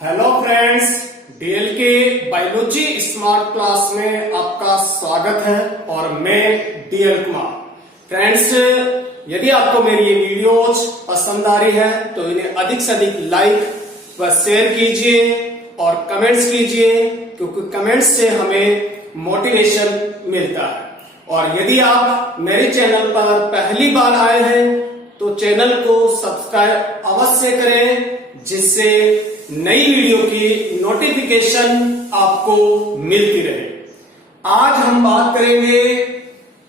Hello friends, DLK biology smart class में आपका स्वागत है और मैं डीएल कुमार। फ्रेंड्स, यदि आपको मेरी ये वीडियोज पसंद आ रही है तो इन्हें अधिक से अधिक लाइक व शेयर कीजिए और कमेंट्स कीजिए, क्योंकि कमेंट्स से हमें मोटिवेशन मिलता है। और यदि आप मेरे चैनल पर पहली बार आए हैं तो चैनल को सब्सक्राइब अवश्य करें, जिससे नई वीडियो की नोटिफिकेशन आपको मिलती रहे। आज हम बात करेंगे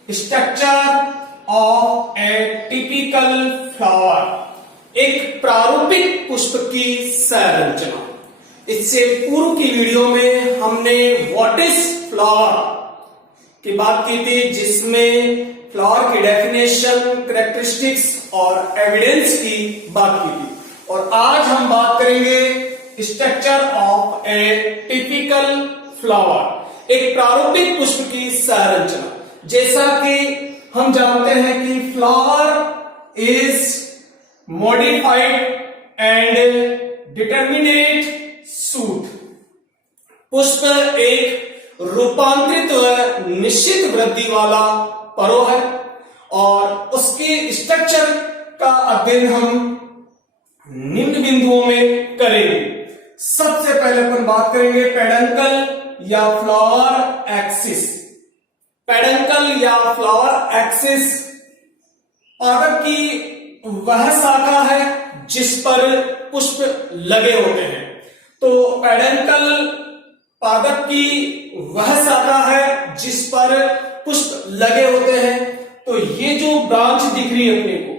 structure of A typical flower, एक प्रारूपिक पुष्प की संरचना। इससे पूर्व की वीडियो में हमने व्हाट इज फ्लावर की बात की थी, जिसमें फ्लावर की डेफिनेशन, कैरेक्टरिस्टिक्स और एविडेंस की बात की थी। और आज हम बात करेंगे structure of A typical flower, एक प्रारूपिक पुष्प की संरचना। जैसा कि हम जानते हैं कि flower is modified and determinate suit. पुष्प एक रूपांतरित व निश्चित वृद्धि वाला परो है और उसके स्ट्रक्चर का अध्ययन हम निम्न बिंदुओं में करेंगे। सबसे पहले अपन बात करेंगे पेडंकल या फ्लावर एक्सिस। पेडंकल या फ्लावर एक्सिस पादप की वह शाखा है जिस पर पुष्प लगे होते हैं। तो पेडंकल पादप की वह शाखा है जिस पर पुष्प लगे होते हैं। तो ये जो ब्रांच दिख रही है अपने को,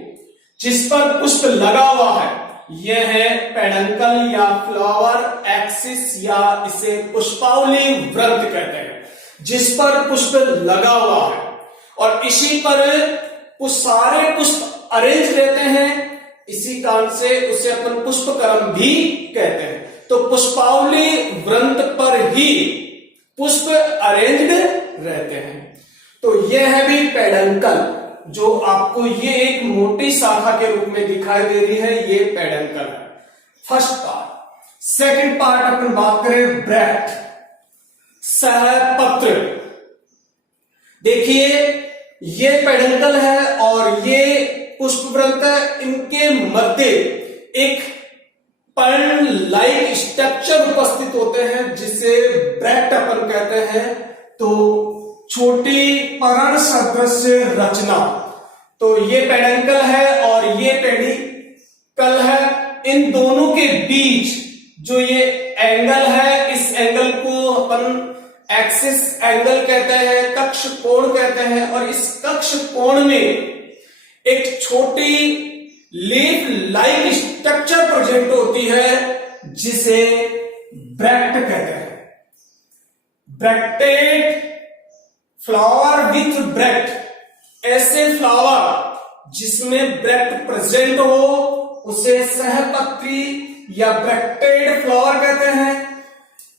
जिस पर पुष्प लगा हुआ है, यह है पेडंकल या फ्लावर एक्सिस, या इसे पुष्पावली वृत्त कहते हैं, जिस पर पुष्प लगा हुआ है। और इसी पर सारे पुष्प अरेंज रहते हैं, इसी कारण से उसे अपन पुष्पक्रम भी कहते हैं। तो पुष्पावली वृत्त पर ही पुष्प अरेंज्ड रहते हैं। तो यह है भी पेडंकल, जो आपको ये एक मोटी शाखा के रूप में दिखाई दे रही है, ये पेडंकल है, फर्स्ट पार्ट। सेकंड पार्ट अपन बात करें ब्रैक्ट, सहपत्र। देखिए, ये पेडंकल है और ये पुष्पवृंत है। इनके मध्य एक पर्ण लाइक स्ट्रक्चर उपस्थित होते हैं, जिसे ब्रैक्ट अपन कहते हैं। तो छोटी पर्ण सदृश रचना, तो ये पेडंकल है और ये पेडिकल है। इन दोनों के बीच जो ये एंगल है, इस एंगल को अपन एक्सिस एंगल कहते हैं, कक्ष कोण कहते हैं। और इस कक्ष कोण में एक छोटी लीफ लाइक स्ट्रक्चर प्रेजेंट होती है, जिसे ब्रैक्ट कहते हैं। ब्रैक्टेड फ्लावर विथ ब्रैक्ट, ऐसे फ्लावर जिसमें ब्रैक्ट प्रेजेंट हो उसे सहपत्री या ब्रैक्टेड फ्लावर कहते हैं।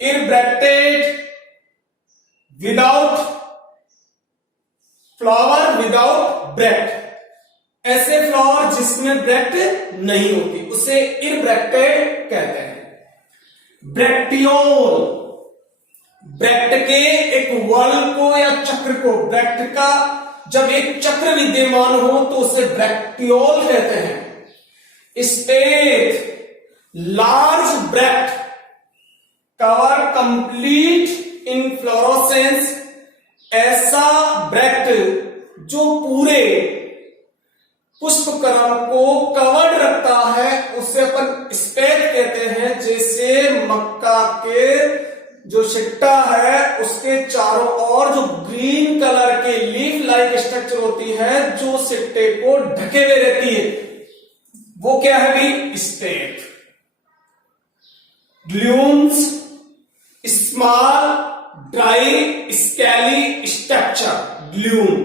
इनब्रैक्टेड विदाउट फ्लावर विदाउट ब्रैक्ट, ऐसे फ्लावर जिसमें ब्रैक्ट नहीं होती, उसे इनब्रैक्टेड कहते हैं। ब्रैक्टियोल, ब्रैक्ट के एक वर्ण को या चक्र को, ब्रैक्ट का जब एक चक्र विद्यमान हो तो उसे ब्रैक्टियोल कहते हैं। State large bract cover complete inflorescence, ऐसा ब्रैक्ट जो पूरे पुष्पक्रम को कवर्ड रखता है, उसे अपन स्पेक कहते हैं। जैसे मक्का के जो सिट्टा है, उसके चारों ओर जो ग्रीन कलर के लीफ लाइक स्ट्रक्चर होती है, जो सिट्टे को ढके हुए रहती है, वो क्या है भी stake. Glumes, small dry scaly structure, glume,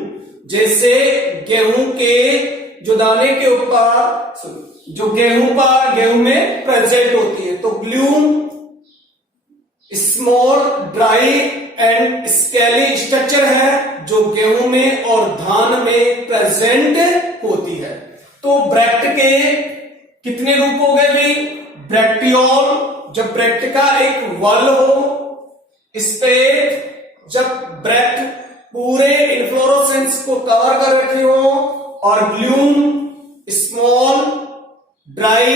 जैसे गेहूं के जो दाने के ऊपर जो गेहूं में प्रेजेंट होती है, तो gloom small dry and scaly structure है, जो गेहूं में और धान में प्रेजेंट होती है। तो ब्रैक्ट के कितने रूप हो गए भाई? ब्रैक्टियोल जब ब्रैकेट का एक वॉल हो, इस पे जब ब्रैकेट पूरे इन्फ्लोरोसेंस को कवर कर रखे हो और Bloom small dry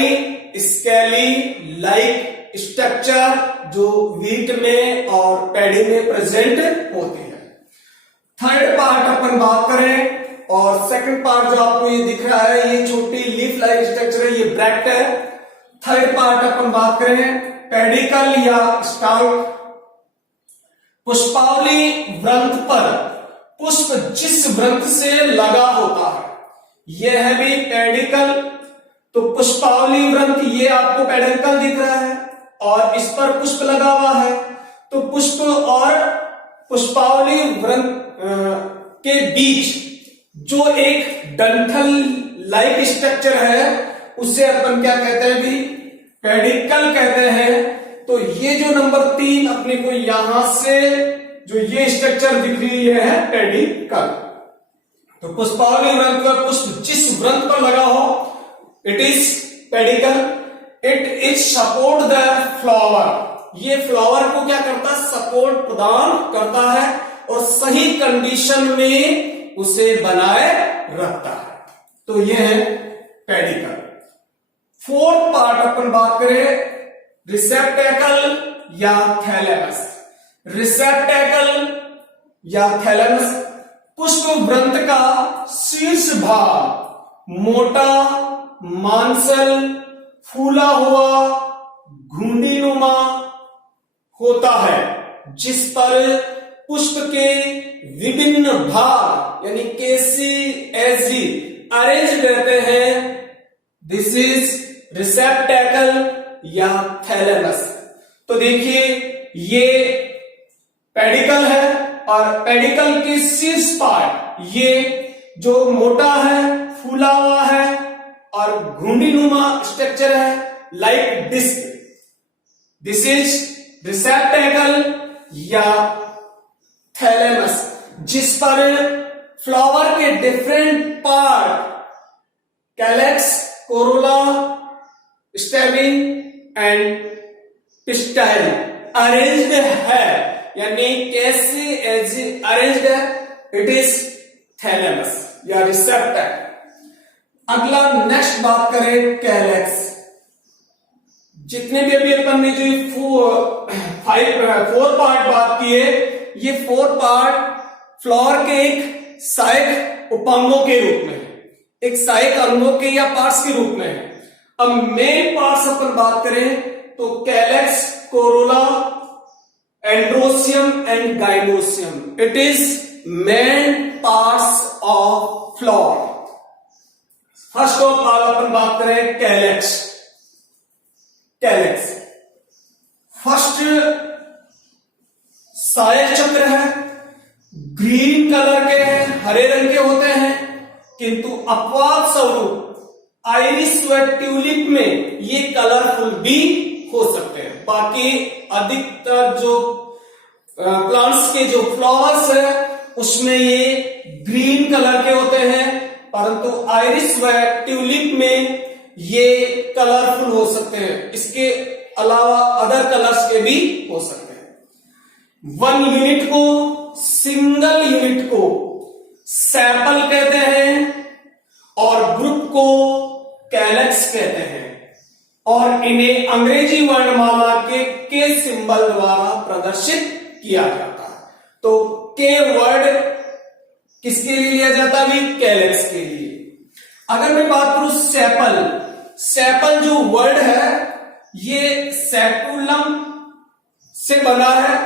scaly like structure जो वीट में और पैडी में प्रेजेंट होते हैं। थर्ड पार्ट अपन बात करें, और सेकंड पार्ट जो आपको ये दिख रहा है ये छोटी लीफ लाइक स्ट्रक्चर है, ये ब्रैक्ट है। थर्ड पार्ट अपन बात करें पेडिकल या स्टाउट। पुष्पावली व्रंत पर पुष्प जिस व्रंत से लगा होता है यह है भी पेडिकल। तो पुष्पावली व्रंत ये आपको पेडिकल दिख रहा है और इस पर पुष्प लगा हुआ है। तो पुष्प और पुष्पावली व्रंत के बीच जो एक डंठल लाइक स्ट्रक्चर है उसे अपन क्या कहते हैं भी, पेडिकल कहते हैं। तो ये जो नंबर 3 अपने को यहां से जो ये स्ट्रक्चर दिख रही है पेडिकल। तो पुष्पावली व्रंत पर पुष्प जिस व्रंत पर लगा हो it is pedicle. It is support the flower. ये फ्लावर को क्या करता है, सपोर्ट प्रदान करता है और सही कंडीशन में उसे बनाए रखता है। तो ये है पेडिकल। फोर्थ पार्ट अपन बात करें रिसेप्टेकल या थैलेमस। रिसेप्टेकल या थैलेमस पुष्प व्रंत का शीर्ष भाग मोटा मांसल फूला हुआ घुंडीनुमा होता है जिस पर पुष्प के विभिन्न भाग यानी केसी एजी अरेंज रहते हैं। दिस इज रिसेप्टेकल या थैलेमस। तो देखिए ये पेडिकल है और पेडिकल के शीर्ष पार्ट ये जो मोटा है फूला हुआ है और घुंडीनुमा स्ट्रक्चर है like disc. This is receptacle या थैलेमस जिस पर फ्लावर के different part calyx, corolla, stamen and pistil arranged है, यानी कैसे अरेंज्ड है, इट इज थैलेमस या रिसेप्टर। अगला नेक्स्ट बात करें कैलेक्स। जितने भी अभी अपन ने जो 4 पार्ट बात किए, ये 4 पार्ट फ्लावर के एक सहायक उपांगों के रूप में, एक सहायक अंगों के या पार्ट्स के रूप में है। अब मेन पार्ट्स अपन बात करें तो calyx, corolla, androecium and gynoecium, it is main parts of flower. First of all अपन बात करें कैलेक्स। कैलेक्स फर्स्ट सहायक चक्र है, ग्रीन कलर के हैं, हरे रंग के होते हैं, किंतु अपवाद स्वरूप आइरिस व ट्यूलिप में ये कलरफुल भी हो सकते हैं। बाकी अधिकतर जो प्लांट्स के जो फ्लावर्स है उसमें ये ग्रीन कलर के होते हैं, परंतु आइरिस व ट्यूलिप में ये कलरफुल हो सकते हैं। इसके अलावा अदर कलर्स के भी हो सकते हैं। 1 यूनिट को, सिंगल यूनिट को सेपल कहते हैं और ग्रुप को कैलेक्स कहते हैं और इन्हें अंग्रेजी वर्णमाला के सिंबल द्वारा प्रदर्शित किया जाता है। तो के वर्ड किसके लिए लिया जाता है? कैलेक्स के लिए। अगर मैं बात करूं सेपल, सेपल जो वर्ड है ये सेपुलम से बना है,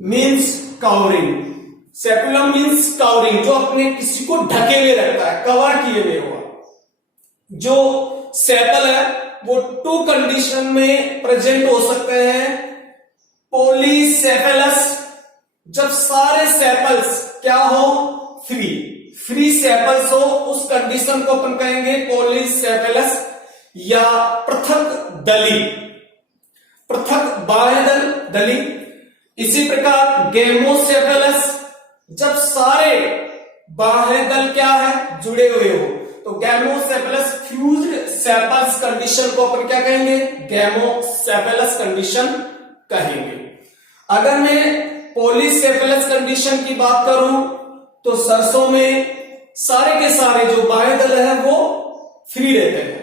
मीन्स कवरिंग। सेपुलम मीन्स कवरिंग, जो अपने किसी को ढके हुए रखता है, कवर किए हुए हुआ। जो सेपल है वो 2 कंडीशन में प्रेजेंट हो सकते हैं। पॉलीसेफेलस, जब सारे सेपल्स क्या हो, फ्री सेपल्स हो, उस कंडीशन को अपन कहेंगे पॉलीसेफेलस। या पृथक दली, पृथक बाह्य दली। इसी प्रकार गेमोसेफेलस, जब सारे बाह्य दल क्या है, जुड़े हुए हो, तो गैमोसेफेलस फ्यूज्ड सेपल्स कंडीशन को अपन क्या कहेंगे? गैमोसेफेलस कंडीशन कहेंगे। अगर मैं पॉलीसेफेलस कंडीशन की बात करूं तो सरसों में सारे के सारे जो बाएं दल है वो फ्री रहते हैं।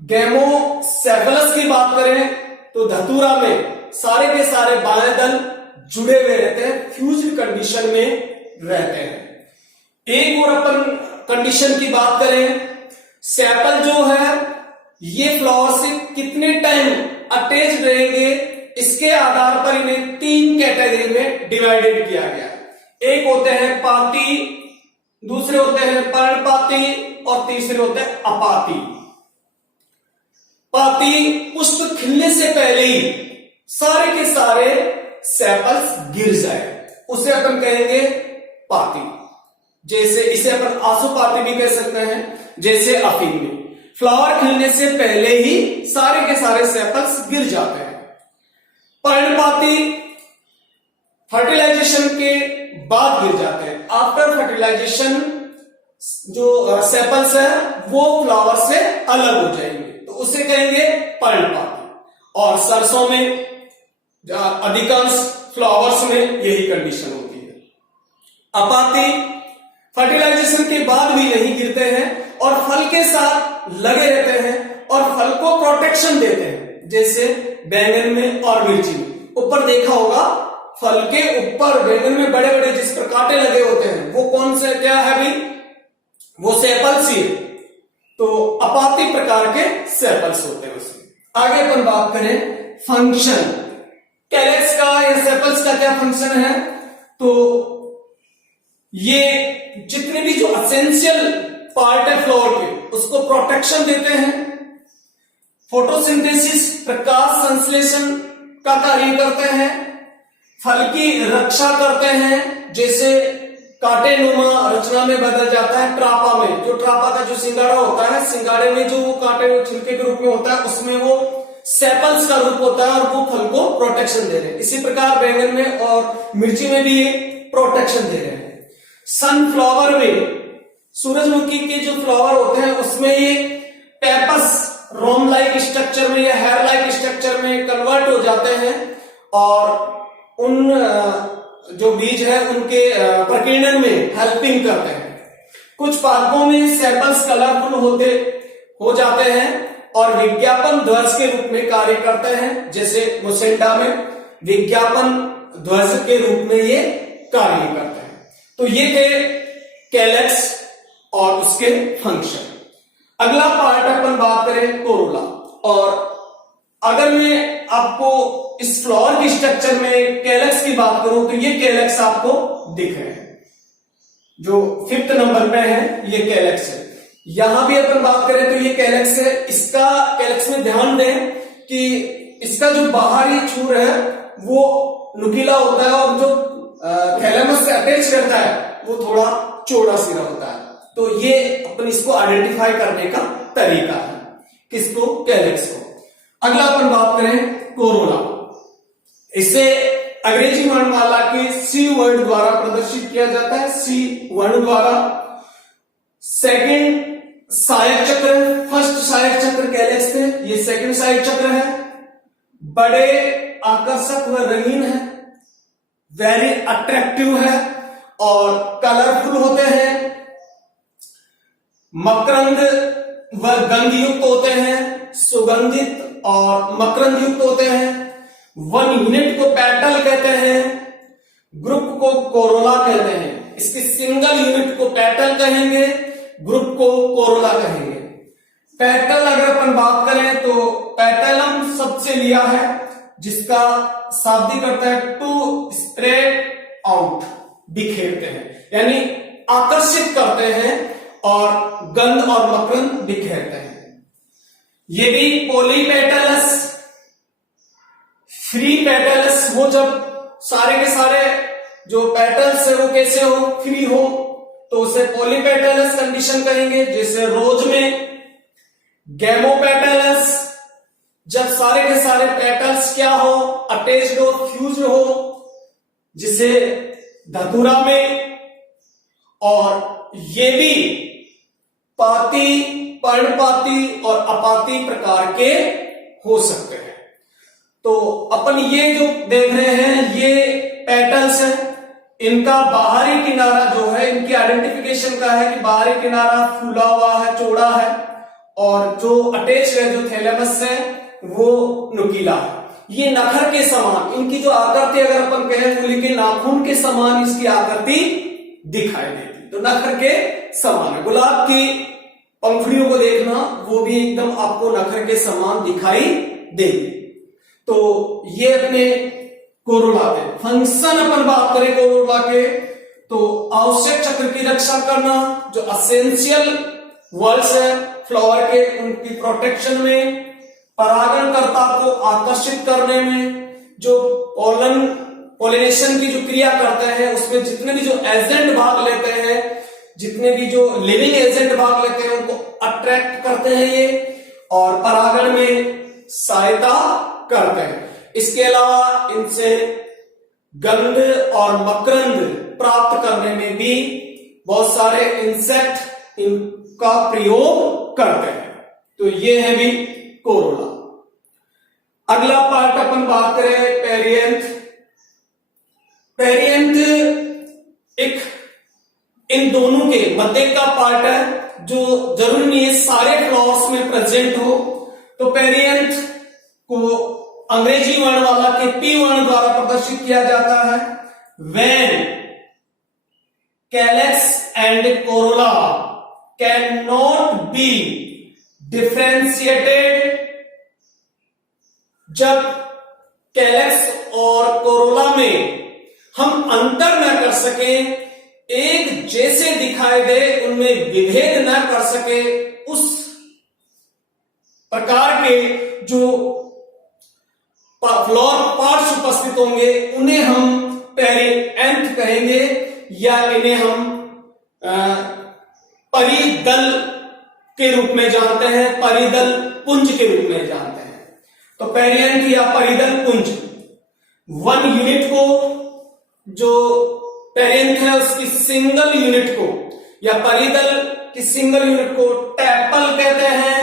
गैमोसेफेलस की बात करें तो धतूरा में सारे के सारे बाएं दल जुड़े हुए रहते हैं, फ्यूज्ड कंडीशन में रहते हैं। एक और अपन कंडीशन की बात करें, सेपल जो है ये फ्लावर से कितने टाइम अटैच रहेंगे, इसके आधार पर इन्हें 3 कैटेगरी में डिवाइडेड किया गया। एक होते हैं पाती, दूसरे होते हैं पर्णपाती और तीसरे होते हैं अपाती। पाती पुष्प खिलने से पहले ही सारे के सारे सेपल्स गिर जाए, उसे अपन कहेंगे पाती। जैसे इसे अपन आशुपाती भी कह सकते हैं। जैसे अफीम में फ्लावर खिलने से पहले ही सारे के सारे सेपल्स गिर जाते हैं। पर्णपाती फर्टिलाइजेशन के बाद गिर जाते हैं। आफ्टर फर्टिलाइजेशन जो सेपल्स है वो फ्लावर से अलग हो जाएंगे, तो उसे कहेंगे पर्णपाती। और सरसों में अधिकांश फ्लावर्स में यही कंडीशन होती है। अपाती फर्टिलाइजेशन के बाद भी नहीं गिरते हैं और फल के साथ लगे रहते हैं और फल को प्रोटेक्शन देते हैं। जैसे बैंगन में और मिर्ची में ऊपर देखा होगा, फल के ऊपर बैंगन में बड़े बड़े जिस पर कांटे लगे होते हैं वो कौन से क्या है भाई? वो सेपल्स ही है। तो अपाती प्रकार के सेपल्स होते हैं उसमें। आगे अपन बात करें फंक्शन, कैलेक्स का या सेपल्स का क्या फंक्शन है? तो ये जितने भी जो एसेंशियल पार्ट है फ्लावर के उसको प्रोटेक्शन देते हैं, फोटोसिंथेसिस प्रकाश संश्लेषण का कार्य करते हैं, फल की रक्षा करते हैं। जैसे कांटे नुमा रचना में बदल जाता है ट्रापा में, जो ट्रापा का जो सिंगाड़ा होता है, सिंगाड़े में जो वो कांटे छिलके के रूप में होता है उसमें वो सेपल्स का रूप होता है और वो फल को प्रोटेक्शन दे रहे हैं। इसी प्रकार बैंगन में और मिर्ची में भी ये प्रोटेक्शन दे रहे हैं। सनफ्लावर में, सूरजमुखी के जो फ्लावर होते हैं उसमें ये पेपस रोम लाइक स्ट्रक्चर में या हेयर लाइक स्ट्रक्चर में कन्वर्ट हो जाते हैं और उन जो बीज है उनके प्रकीर्णन में हेल्पिंग करते हैं। कुछ पादपों में सेपल्स कलरफुल हो जाते हैं और विज्ञापन ध्वज के रूप में कार्य करते हैं। जैसे मोसेंडा में विज्ञापन ध्वज के रूप में ये कार्य करते हैं। तो ये थे कैलेक्स और उसके फंक्शन। अगला पार्ट अपन बात करें कोरोला। और अगर मैं आपको इस फ्लावर की स्ट्रक्चर में कैलेक्स की बात करूं तो ये कैलेक्स आपको दिख रहे हैं, जो 5th नंबर पे है ये कैलेक्स है। यहां भी अपन बात करें तो ये कैलेक्स है। इसका कैलेक्स में ध्यान दें कि इसका जो बाहरी छूर है वो नुकीला होता है और जो थैलेमस से अटैच करता है वो थोड़ा चौड़ा सिरा होता है। तो ये अपन इसको आइडेंटिफाई करने का तरीका है, किसको? कैलेक्स को। अगला अपन बात करें कोरोला। इसे अंग्रेजी वर्णमाला के सी वर्ड द्वारा प्रदर्शित किया जाता है, सी वर्ण द्वारा। सेकंड सहायक चक्र है, फर्स्ट सहायक चक्र कैलेक्स थे, ये सेकंड सहायक चक्र है। बड़े आकर्षक व रंगीन है, वेरी अट्रैक्टिव है और कलरफुल होते हैं। मकरंद व गंध युक्त होते हैं, सुगंधित और मकरंद युक्त होते हैं। 1 यूनिट को पेटल कहते हैं, ग्रुप को कोरोला कहते हैं। इसके सिंगल यूनिट को पेटल कहेंगे, ग्रुप को कोरोला कहेंगे। पेटल अगर अपन बात करें तो पेटलम शब्द से लिया है, जिसका शाब्दिक अर्थ है टू स्प्रेड आउट, बिखेरते हैं, यानी आकर्षित करते हैं और गंध और मकरंद बिखेरते हैं। ये भी पॉलीपेटलस, फ्री पेटल्स हो, जब सारे के सारे जो पेटल्स है वो कैसे हो? फ्री हो, तो उसे पॉलीपेटलस कंडीशन कहेंगे। जैसे रोज में गैमोपेटलस, जब सारे के सारे पेटल्स क्या हो? अटैच्ड हो, फ्यूज हो, जिसे धतूरा में। और ये भी पाती, पर्णपाती और अपाती प्रकार के हो सकते हैं। तो अपन ये जो देख रहे हैं ये पेटल्स है, इनका बाहरी किनारा जो है, इनकी आइडेंटिफिकेशन का है कि बाहरी किनारा फूला हुआ है, चौड़ा है, और जो अटैच है, जो थैलेमस है, वो नुकीला है। ये नखर के समान, इनकी जो आकृति अगर अपन कहें उंगली के नाखून के समान इसकी आकृति दिखाई देती, तो नखर के समान है। गुलाब की पंखुड़ियों को देखना, वो भी एकदम आपको नखर के समान दिखाई देगी। तो ये अपने कोरोला के फंक्शन अपन बात करें कोरोला के, तो आवश्यक चक्र की रक्षा करना, जो असेंशियल वर्ड्स है फ्लावर के, उनकी प्रोटेक्शन में, परागणकर्ता को आकर्षित करने में, जो पॉलिनेशन की जो क्रिया करते हैं उसमें जितने भी जो एजेंट भाग लेते हैं, जितने भी जो लिविंग एजेंट भाग लेते हैं उनको अट्रैक्ट करते हैं ये, और परागण में सहायता करते हैं। इसके अलावा इनसे गंध और मकरंद प्राप्त करने में भी बहुत सारे इंसेक्ट इनका प्रयोग करते हैं। तो ये है भी कोरोला। अगला पार्ट अपन बात करें पेरिएंथ। पेरिएंथ एक इन दोनों के मध्य का पार्ट है, जो जरूरी नहीं है सारे फ्लावर्स में प्रेजेंट हो। तो पेरिएंथ को अंग्रेजी वर्ण वाला के पी वर्ण द्वारा प्रदर्शित किया जाता है। When calyx and Corolla can not be differentiated, जब कैलेक्स और कोरोला में हम अंतर न कर सके, एक जैसे दिखाई दे, उनमें विभेद न कर सके, उस प्रकार के जो फ्लावर पार्ट्स उपस्थित होंगे उन्हें हम पेरिएंथ कहेंगे, या इन्हें हम परिदल के रूप में जानते हैं, परिदल पुंज के रूप में जानते हैं। तो पेरिएंथ या परिदल पुंज, वन यूनिट को, जो पेरिएंथ है उसकी सिंगल यूनिट को, या परिदल की सिंगल यूनिट को टैपल कहते हैं,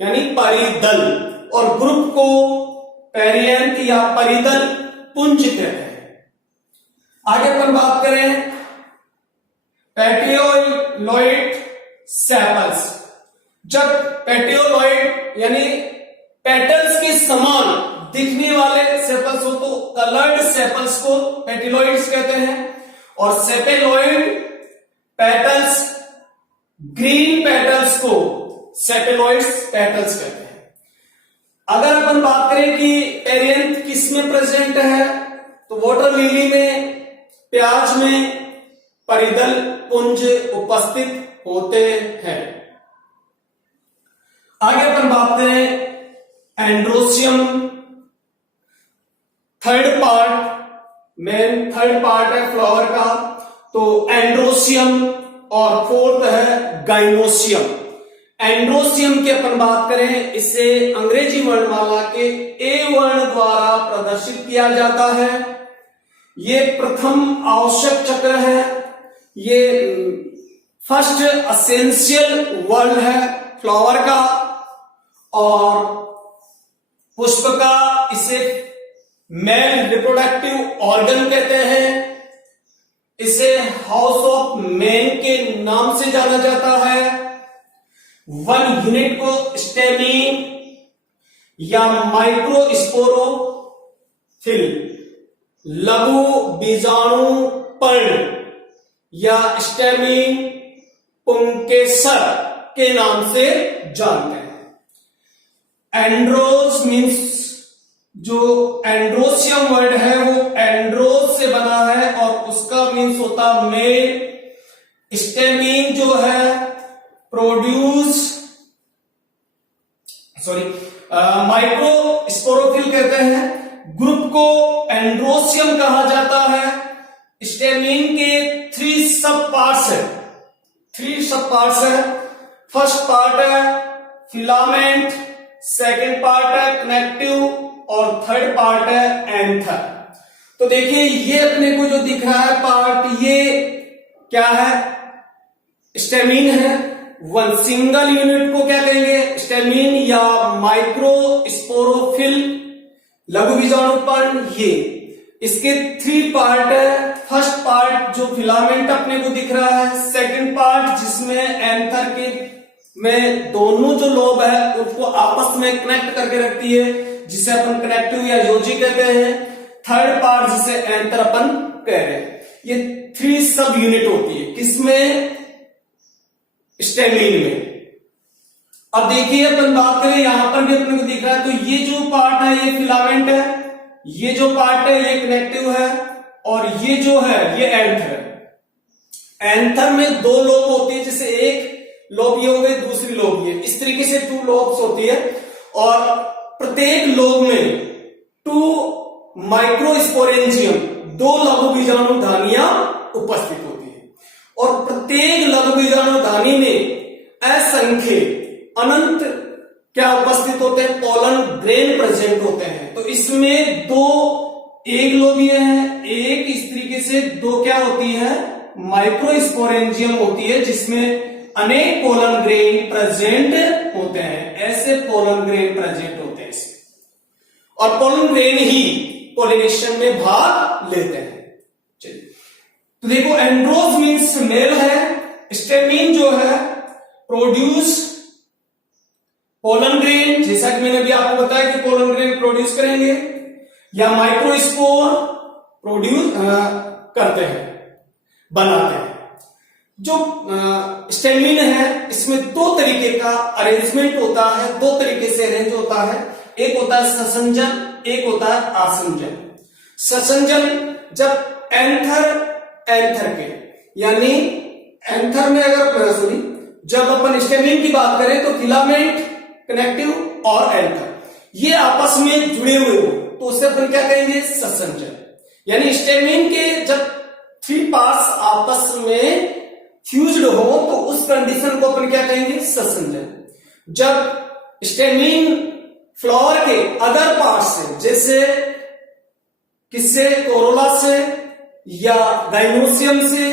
यानी परिदल, और ग्रुप को पेरिएंथ या परिदल पुंज कहते हैं। आगे अपन बात करें पेटियोलॉइड सेपल्स। जब पेटियोलॉइड यानी पेटल्स के समान दिखने वाले सेपल्स हो तो कलर्ड सेपल्स को पेटियोलॉइड्स कहते हैं, और सेपेलॉइड पेटल्स, ग्रीन पेटल्स को सेपेलॉइड्स पेटल्स कहते हैं। अगर अपन बात करें कि पेरिएंथ किस में प्रेजेंट है, तो वाटर लिली में, प्याज में परिदल पुंज उपस्थित होते हैं। आगे अपन बात करें एंड्रोसियम, थर्ड पार्ट है फ्लावर का, तो एंड्रोसियम, और फोर्थ है गाइनोसियम। एंड्रोसियम की अपन बात करें, इसे अंग्रेजी वर्णमाला के ए वर्ण द्वारा प्रदर्शित किया जाता है। ये प्रथम आवश्यक चक्र है, ये फर्स्ट असेंशियल वर्ड है फ्लावर का, और पुष्प का इसे मेल रिप्रोडक्टिव ऑर्गन कहते हैं। इसे हाउस ऑफ मैन के नाम से जाना जाता है। वन यूनिट को स्टेमिन या माइक्रोस्पोरोफिल, लघु बीजाणु पर्ण या स्टेमिन पुंकेसर के नाम से जानते हैं। एंड्रोस मीन्स, जो एंड्रोसियम वर्ड है वो एंड्रोस से बना है, और उसका मीन्स होता मेल। स्टेमिन जो है माइक्रोस्पोरोफिल कहते हैं। ग्रुप को एंड्रोसियम कहा जाता है। स्टेमिन के 3 सब पार्ट्स है। फर्स्ट पार्ट है फिलामेंट, सेकंड पार्ट है कनेक्टिव, और थर्ड पार्ट है एंथर। तो देखिए ये अपने को जो दिख रहा है पार्ट, ये क्या है? स्टेमिन है। वन सिंगल यूनिट को क्या कहेंगे? स्टेमिन या माइक्रोस्पोरोफिल, लघु बीजाणु पर्ण। ये इसके 3 पार्ट है। फर्स्ट पार्ट जो फिलामेंट अपने को दिख रहा है, सेकंड पार्ट जिसमें एंथर के में दोनों जो लोब है उसको आपस में कनेक्ट करके रखती है, जिसे अपन कनेक्टिव या योजी कहते हैं। थर्ड पार्ट जिसे एंथर अपन कह रहे हैं। ये 3 सब यूनिट होती है, किसमें? स्टेमिन में। अब देखिए अपन बात करें, यहां पर भी अपने को दिख रहा है, तो ये जो पार्ट है ये फिलामेंट है, ये जो पार्ट है ये कनेक्टिव है, और ये जो है ये एंथर है। एंथर में 2 लोब होती है, जैसे एक लोब ये हो गई, दूसरी लोब ये, इस तरीके से 2 लोब्स होती है, और प्रत्येक लोब में 2 माइक्रोस्पोरेंजियम, 2 लघु बीजाणु धानियां उपस्थित होती है, और प्रत्येक लघु बीजाणु धानी में असंख्य अनंत क्या उपस्थित होते हैं? पोलन ग्रेन प्रेजेंट होते हैं। तो इसमें 2 एक लोब ये है, एक इस तरीके से 2 क्या होती है? माइक्रोस्पोरेंजियम होती है, जिसमें अनेक पोलन ग्रेन प्रेजेंट होते हैं। ऐसे पोलन ग्रेन प्रेजेंट होते हैं इसमें, और पोलन ग्रेन ही पोलिनेशन में भाग लेते हैं। चलिए, तो देखो एंड्रोस मीन्स मेल है, स्टेमिन जो है प्रोड्यूस पोलन ग्रेन, जैसा कि मैंने अभी आपको बताया कि पोलन ग्रेन प्रोड्यूस करेंगे, या माइक्रोस्पोर प्रोड्यूस करते हैं, बनाते हैं। जो स्टेमिन है इसमें 2 तरीके का अरेंजमेंट होता है, 2 तरीके से अरेंज होता है। एक होता है ससंजन, एक होता है आसंजन। ससंजन जब एंथर के, यानी एंथर में अगर सॉरी जब अपन स्टेमिन की बात करें तो फिलामेंट, कनेक्टिव और एंथर ये आपस में जुड़े हुए हो, तो उसे अपन क्या कहेंगे? ससंजन। यानी स्टेमिन के जब 3 पार्ट्स आपस में फ्यूज्ड हो तो उस कंडीशन को अपन क्या कहेंगे? ससंजन। जब स्टेमिन फ्लावर के अदर पार्ट से, जैसे किससे? कोरोला से या गाइनोसियम से,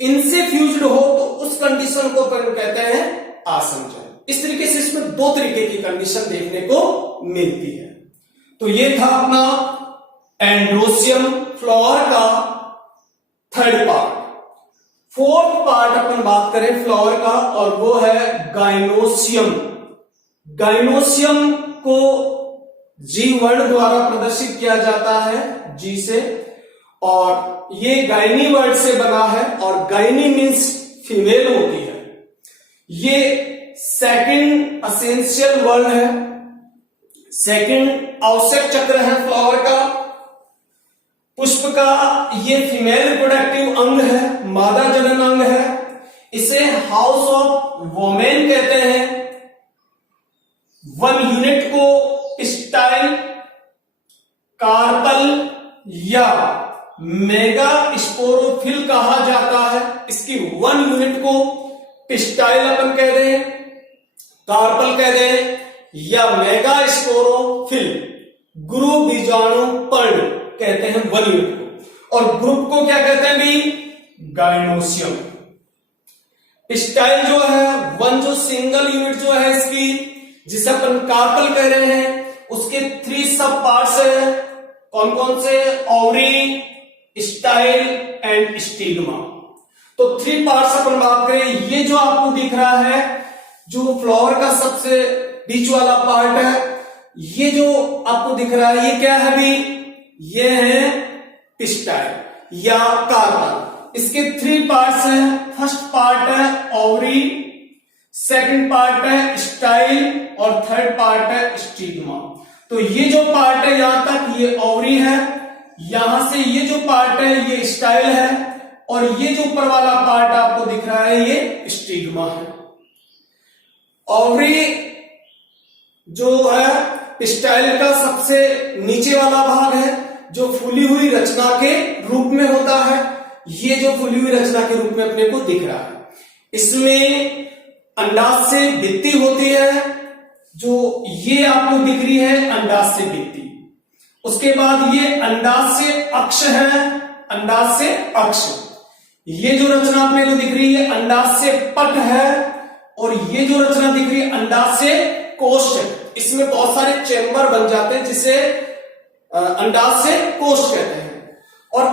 इनसे फ्यूज्ड हो तो उस कंडीशन को अपन कहते हैं आसंजन। इस तरीके से इसमें 2 तरीके की कंडीशन देखने को मिलती है। तो ये था अपना एंड्रोसियम फ्लावर का 3rd पार्ट। 4th पार्ट अपन बात करें फ्लावर का, और वो है गाइनोसियम। गाइनोसियम को जी वर्ड द्वारा प्रदर्शित किया जाता है, जी से, और ये गाइनी वर्ड से बना है, और गाइनी मीन्स फीमेल होती है। ये 2nd असेंशियल वर्ड है, 2nd आवश्यक चक्र है फ्लावर का। पुष्प का ये फीमेल रिप्रोडक्टिव अंग है, मादा जनन अंग है। इसे हाउस ऑफ वोमेन कहते हैं। 1 यूनिट को स्टाइल, कार्पल या मेगा स्पोरोफिल कहा जाता है। इसकी 1 यूनिट को पिस्टाइल अपन कह दें, कार्पल कह दें, या मेगा स्पोरोफिल, गुरु बीजाणु पर्ण कहते हैं 1 यूनिट को, और ग्रुप को क्या कहते हैं भी? गाइनोसियम। स्टाइल जो है 1 जो सिंगल यूनिट जो है इसकी, जिसे अपन कार्पल कह रहे हैं, उसके 3 सब पार्ट्स है। कौन कौन से? Ovary, style and stigma. तो 3 पार्ट्स अपन बात करें, ये जो आपको दिख रहा है, जो फ्लावर का सबसे बीच वाला पार्ट है, ये जो आपको दिख रहा है, ये क्या है भी? ये है पिस्टाइल या कार्पल। इसके 3 पार्ट्स हैं। फर्स्ट पार्ट है ओवरी, सेकंड पार्ट है स्टाइल, और थर्ड पार्ट है स्टिग्मा। तो ये जो पार्ट है यहां तक ये ओवरी है, यहां से ये जो पार्ट है ये स्टाइल है, और ये जो ऊपर वाला पार्ट आपको दिख रहा है ये स्टिग्मा है। ओवरी जो है स्टाइल का सबसे नीचे वाला भाग है, जो फूली हुई रचना के रूप में होता है। ये जो फूली हुई रचना के रूप में अपने को दिख रहा है, इसमें अंडाशय भित्ति होती है, जो ये आपको दिख रही है अंडाशय भित्ति। उसके बाद ये अंडाशय अक्ष है, अंडाशय अक्ष। ये जो रचना अपने को दिख रही है अंडाशय पट है, और ये जो रचना दिख रही है अंडाशय कोष्ठ, इसमें बहुत सारे चेंबर बन जाते हैं जिसे अंडाशय कोष्ठ कहते हैं। और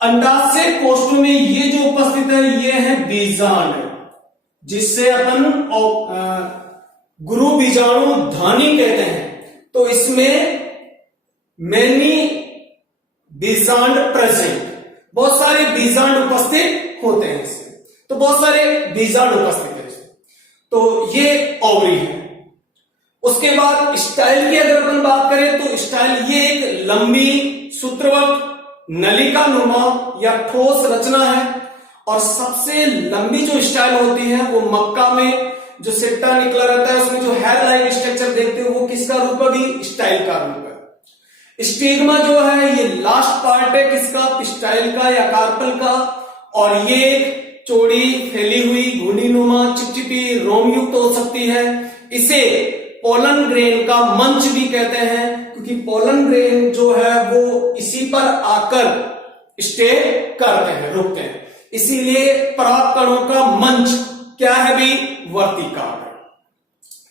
अंडाशय कोष्ठ में ये जो उपस्थित है ये है बीजांड, जिससे अपन गुरु बीजाणु धानी कहते हैं। तो इसमें मैनी बीजांड प्रेजेंट, बहुत सारे बीजांड उपस्थित होते हैं इसमें, तो बहुत सारे बीजांड उपस्थित है इसमें। तो ये ओवरी है। उसके बाद स्टाइल की अगर अपन बात करें तो स्टाइल ये एक लंबी सूत्रवत नलिका नुमा या ठोस रचना है। और सबसे लंबी जो स्टाइल होती है वो मक्का में जो सिट्टा निकला रहता है उसमें जो हेयर लाइक स्ट्रक्चर देखते हो वो किसका रूप है? भी स्टाइल का रूप है। स्टिग्मा जो है ये लास्ट पार्ट है किसका? पिस्टाइल का या कार्पल का। और ये चौड़ी फैली हुई घुंडीनुमा चिपचिपी रोमयुक्त हो सकती है। इसे पोलन ग्रेन का मंच भी कहते हैं, क्योंकि पोलन ग्रेन जो है वो इसी पर आकर स्टे करते हैं, रुकते हैं। इसीलिए परागकणों का मंच क्या है भी? वर्तिकाल।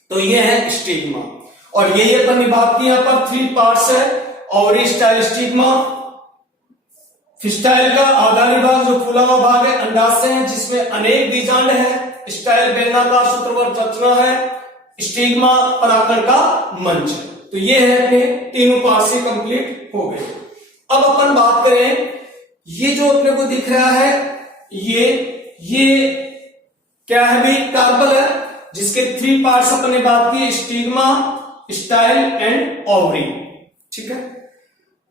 तो ये है स्टिग्मा। और ये अपन ने बात की यहां पर 3 पार्ट्स है, ओवरी, स्टाइल, स्टिग्मा। फिस्टाइल का आधारी भाग जो फूला हुआ भाग है अंडाशय है जिसमें अनेक बीजांड है। स्टाइल बेलनाकार सूत्रवत रचना है। स्टिग्मा परागकण का मंच है। तो ये है अपने तीनों पार्ट से कंप्लीट हो गए। अब अपन बात करें ये जो अपने को दिख रहा है ये क्या है भी? कार्पल है, जिसके 3 पार्ट्स अपन ने बात की, स्टिग्मा, स्टाइल एंड ओवरी। ठीक है।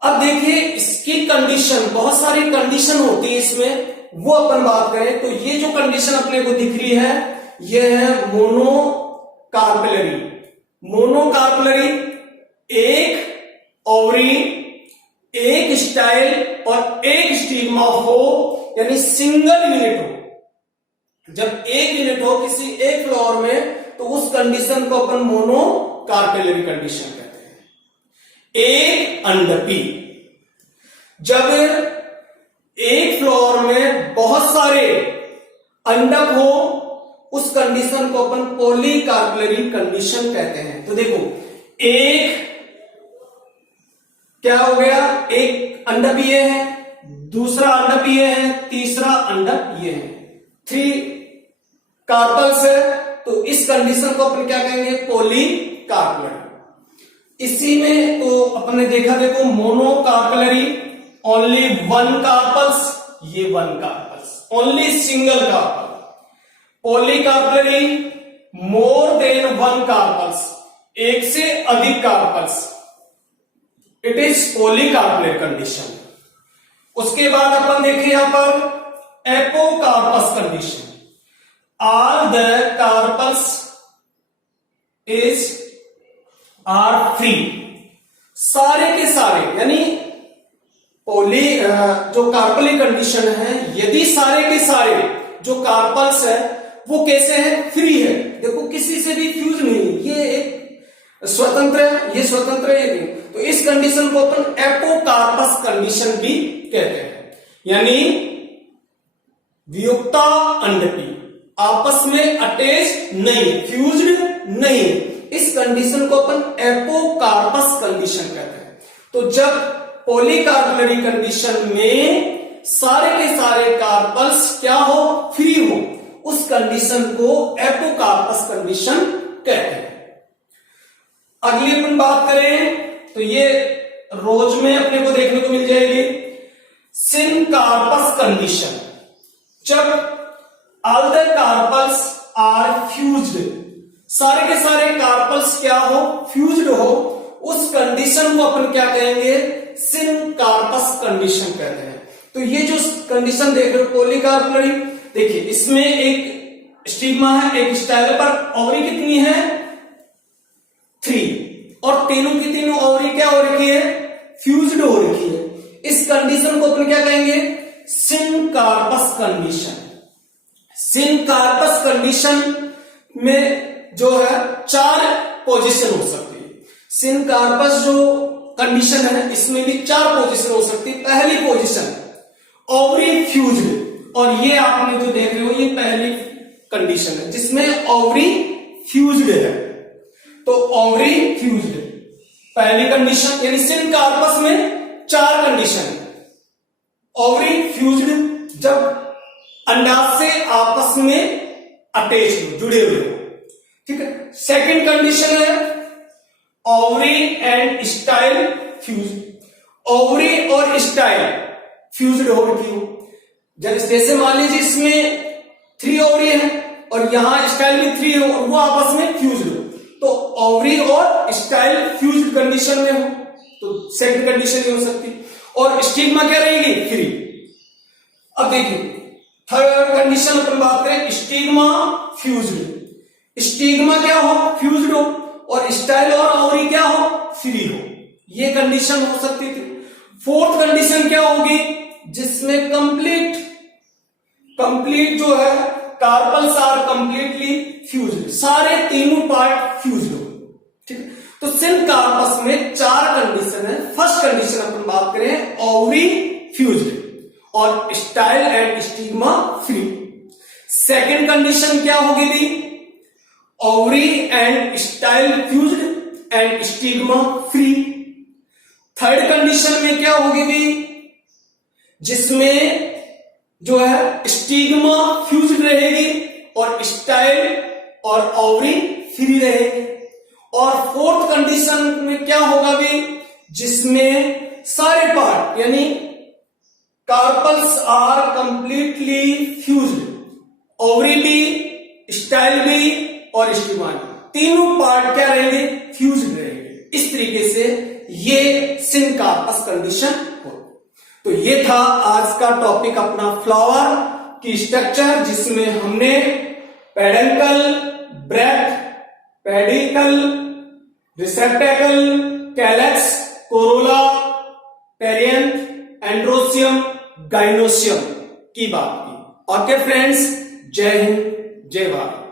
अब देखिए इसकी कंडीशन, बहुत सारी कंडीशन होती है इसमें, वो अपन बात करें तो ये जो कंडीशन अपने को दिख रही है ये है मोनोकार्पेलरी। मोनोकार्पेलरी, एक ओवरी, एक स्टाइल और एक स्टिग्मा हो, यानी सिंगल यूनिट हो। जब एक यूनिट हो किसी एक फ्लोर में तो उस कंडीशन को अपन मोनोकार्पेलरी कंडीशन कहते हैं। एक अंडपी, जब एक फ्लोर में बहुत सारे अंडक हो उस कंडीशन को अपन पॉलीकार्पेलरी कंडीशन कहते हैं। तो देखो एक क्या हो गया? एक अंडक ये है, दूसरा अंडक ये है, तीसरा अंडक ये है। 3 कार्पल्स है, तो इस कंडीशन को अपन क्या कहेंगे? पॉलीकार्पेलरी। इसी में तो अपन ने देखा, देखो मोनोकार्पेलरी ओनली 1 कार्पल्स, ये 1 carpels, only single carpel. Polycarpellary more than 1 carpels, एक से अधिक carpels, it is polycarpellary condition. उसके बाद अपन देखें यहां पर apocarpous condition. All the carpels are free, सारे के सारे, यानी पॉली जो कार्पली कंडीशन है, यदि सारे के सारे जो कार्पल्स है वो कैसे है? फ्री है। देखो किसी से भी फ्यूज नहीं, ये एक स्वतंत्र है, ये स्वतंत्र है। तो इस कंडीशन को अपन एपोकार्पस कंडीशन भी कहते हैं, यानी वियुक्ता अंडपी आपस में अटैच नहीं, फ्यूज्ड नहीं, इस कंडीशन को अपन एपोकार्पस कंडीशन कहते हैं। तो जब पॉलीकार्पेलरी कंडीशन में सारे के सारे कार्पल्स क्या हो? फ्री हो, उस कंडीशन को एपोकार्पस कंडीशन कहते हैं। अगली अपन बात करें तो ये रोज में अपने को देखने को मिल जाएगी सिनकार्पस कंडीशन। जब all the carpels are fused, सारे के सारे कार्पल्स क्या हो? फ्यूज्ड हो, उस कंडीशन को अपन क्या कहेंगे? सिनकार्पस कंडीशन कहते हैं। तो ये जो कंडीशन देख रहे हो पॉलीकार्पेलरी, देखिए इसमें एक स्टिग्मा है, एक स्टाइल पर ओवरी कितनी है? 3, और तीनों की तीनों ओवरी क्या हो रखी है? फ्यूज्ड हो रखी है। इस कंडीशन को अपन क्या कहेंगे? Syncarpous condition. सिनकार्पस कंडीशन में जो है 4 पोजीशन हो सकती है। सिनकार्पस जो कंडीशन है इसमें भी 4 पोजीशन हो सकती है। पहली पोजीशन ओवरी फ्यूज्ड, और ये आपने जो देख रहे हो ये पहली कंडीशन है जिसमें ओवरी फ्यूज्ड है। तो ओवरी फ्यूज्ड पहली कंडीशन, यानी सिनकार्पस में 4 कंडीशन है। ओवरी फ्यूज्ड जब अंडाशय से आपस में अटैच हो, जुड़े हुए हो, ठीक है। सेकंड कंडीशन है ovary and style fused, ovary और स्टाइल फ्यूज्ड हो रखी हो। जैसे मान लीजिए इसमें 3 ओवरी है और यहां स्टाइल भी 3 हो और वो आपस में फ्यूज्ड हो, तो ओवरी और स्टाइल फ्यूज्ड कंडीशन में हो तो सेकंड कंडीशन नहीं हो सकती। और स्टिग्मा क्या रहेगी? फ्री। अब देखिए थर्ड कंडीशन अपन बात करें, स्टिग्मा फ्यूज्ड। स्टिग्मा क्या हो? फ्यूज्ड हो, और स्टाइल और ओवरी क्या हो? फ्री हो। ये कंडीशन हो सकती थी। फोर्थ कंडीशन क्या होगी? जिसमें कंप्लीट जो है कार्पल्स आर कंप्लीटली फ्यूज्ड, सारे तीनों पार्ट फ्यूज्ड हो, ठीक है। तो सिनकार्पस में 4 कंडीशन है। फर्स्ट कंडीशन अपन बात करें ओवरी फ्यूज्ड और style and stigma free. Second condition क्या होगी भी? Ovary and style fused and stigma free. Third condition में क्या होगी भी? जिसमें जो है स्टिग्मा फ्यूज्ड रहेगी और स्टाइल और ओवरी फ्री रहेगी। और फोर्थ कंडीशन में क्या होगा भी? जिसमें सारे पार्ट यानी carpels are completely fused, ovary भी, स्टाइल भी और स्टिग्मा भी, तीनों पार्ट क्या रहेंगे? फ्यूज्ड रहेंगे। इस तरीके से ये सिनकार्पस कंडीशन हो। तो ये था आज का टॉपिक अपना फ्लावर की स्ट्रक्चर, जिसमें हमने peduncle, bract, pedicle, receptacle, calyx, Corolla, perianth, androecium, gynoecium की बात की। ओके फ्रेंड्स, जय हिंद, जय भारत।